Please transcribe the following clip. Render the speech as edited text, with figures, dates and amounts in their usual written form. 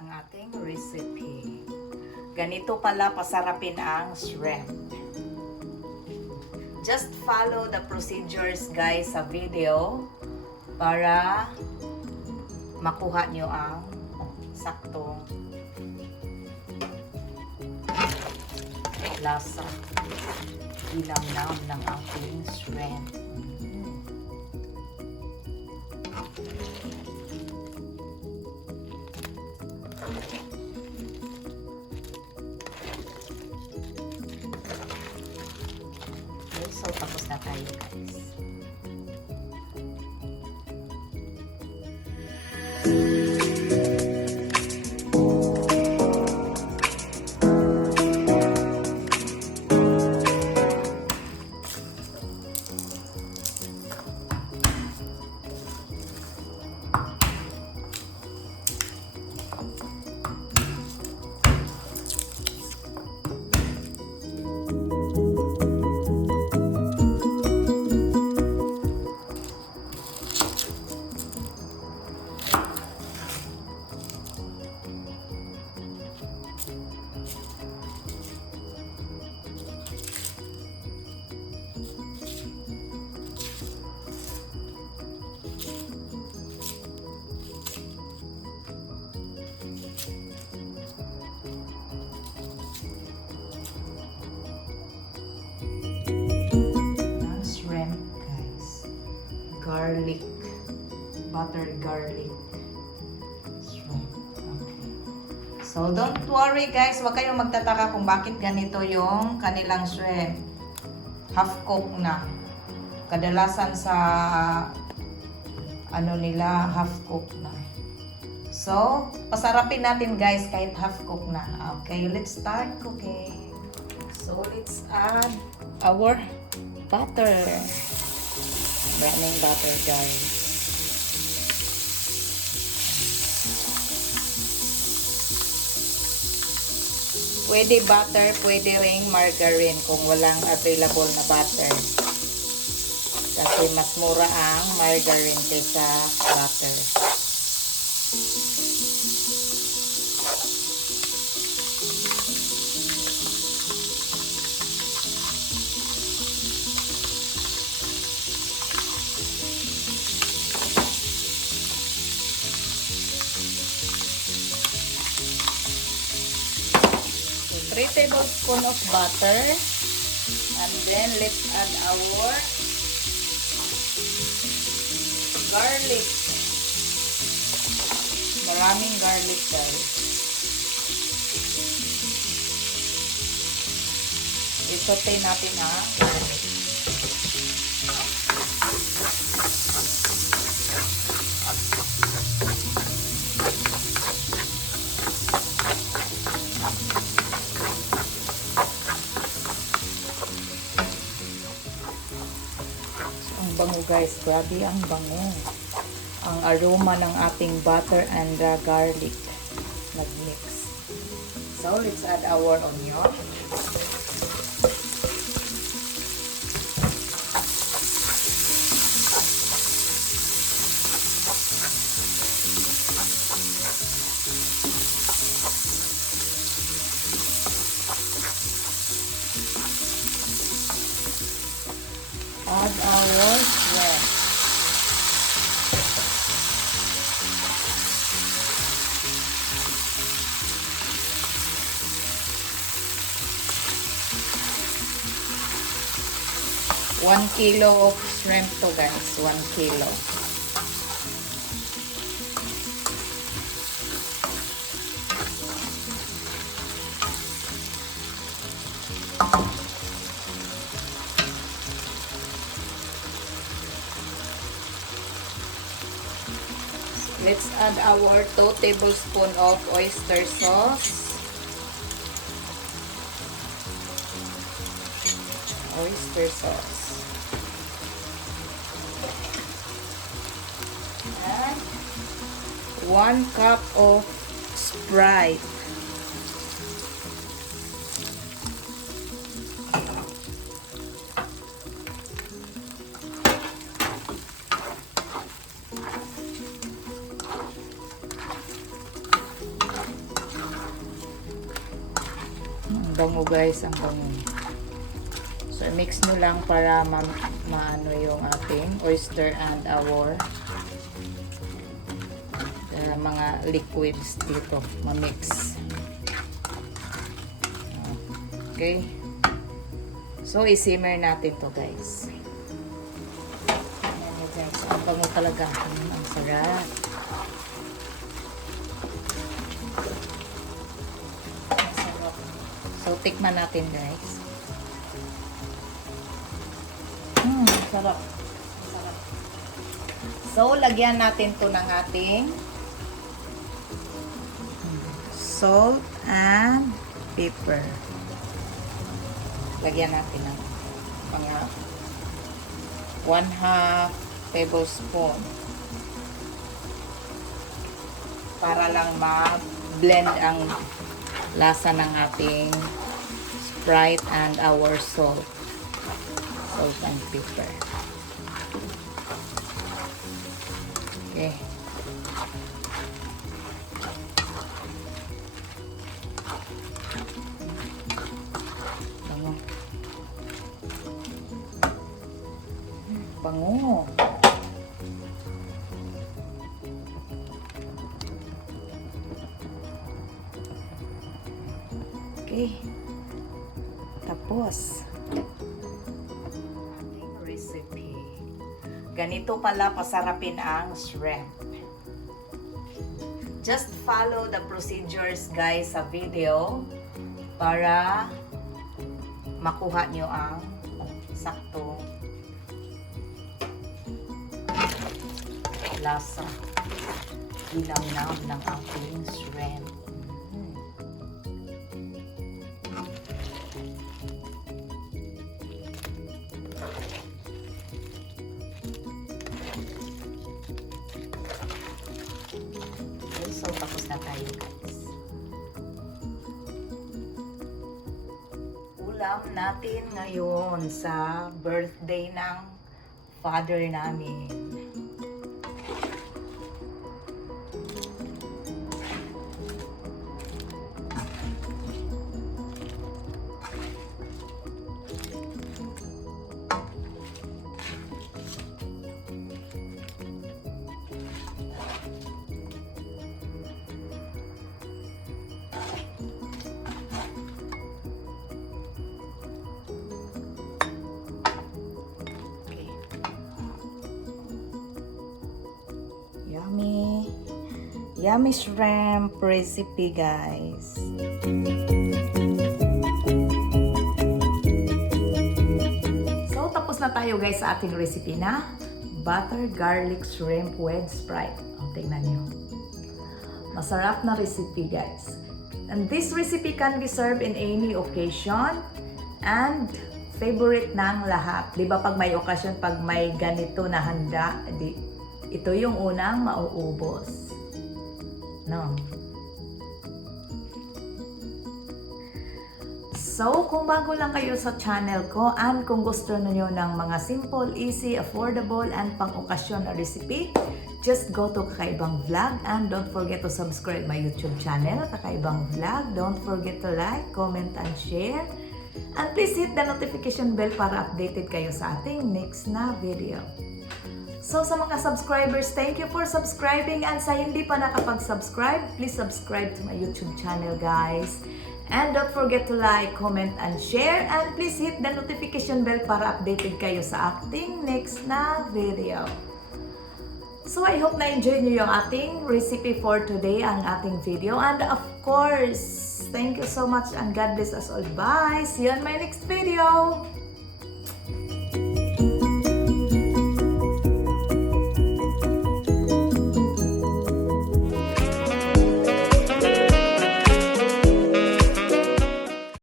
ang ating recipe. Ganito pala pasarapin ang shrimp. Just follow the procedures guys sa video para makuha nyo ang saktong lasa ginamnam ng ating shrimp. Okay, so tapos na tayo guys. Garlic, buttered garlic shrimp. Okay. So don't worry guys, wag kayong magtataka kung bakit ganito yung kanilang shrimp. Half cook na. Kadalasan sa ano nila, half cook na. So, pasarapin natin guys kahit half cook na. Okay, let's start cooking. So, let's add our butter. Running butter guys. Pwede butter, pwede ring margarine kung walang available na butter. Kasi mas mura ang margarine kaysa butter. So, 3 tablespoons of butter, and then let's add our garlic. Maraming garlic guys. I-saute natin ang garlic. Ang bango guys, grabe ang bango. Ang aroma ng ating butter and the garlic nag-mix. So, let's add our onion. Add our shrimp. One kilo of shrimp to guys. 1 kilo. Let's add our 2 tablespoons of oyster sauce. Oyster sauce. And 1 cup of sprite. bango guys, ang bango. So, mix nyo lang para maano yung ating oyster and our mga liquids dito, ma-mix. Okay. So, i-simmer natin to guys. Ayan guys, ang bango talaga. Ang sarap. Ang sarap. So, tikman natin guys. Sarap. Sarap. So, lagyan natin to ng ating salt and pepper. Lagyan natin ng mga 1/2 tablespoon para lang ma-blend ang lasa ng ating sprite and our salt and pepper. Okay. Bango. Bango. Okay. Tapos recipe. Ganito pala pasarapin ang shrimp. Just follow the procedures guys sa video para makuha nyo ang sakto lasa linamnam ng ating shrimp. So, tapos na tayo guys. Ulam natin ngayon sa birthday ng father namin. Yummy shrimp recipe guys. So tapos na tayo guys sa ating recipe na butter garlic shrimp with sprite. Tingnan nyo. Masarap na recipe guys. And this recipe can be served in any occasion and favorite ng lahat. Di ba pag may okasyon, pag may ganito na handa, ito yung unang mauubos. No. So, kung bago lang kayo sa channel ko and kung gusto niyo ng mga simple, easy, affordable, and pang-okasyon na recipe, just go to Kaka'EVAng Vlog and don't forget to subscribe my YouTube channel, Kaka'EVAng Vlog. Don't forget to like, comment, and share. And please hit the notification bell para updated kayo sa ating next na video. So sa mga subscribers, thank you for subscribing, and sa hindi pa nakapag-subscribe, please subscribe to my YouTube channel guys. And don't forget to like, comment, and share, and please hit the notification bell para updated kayo sa ating next na video. So I hope na-enjoy nyo yung ating recipe for today, ang ating video, and of course, thank you so much and God bless us all. Bye! See you on my next video!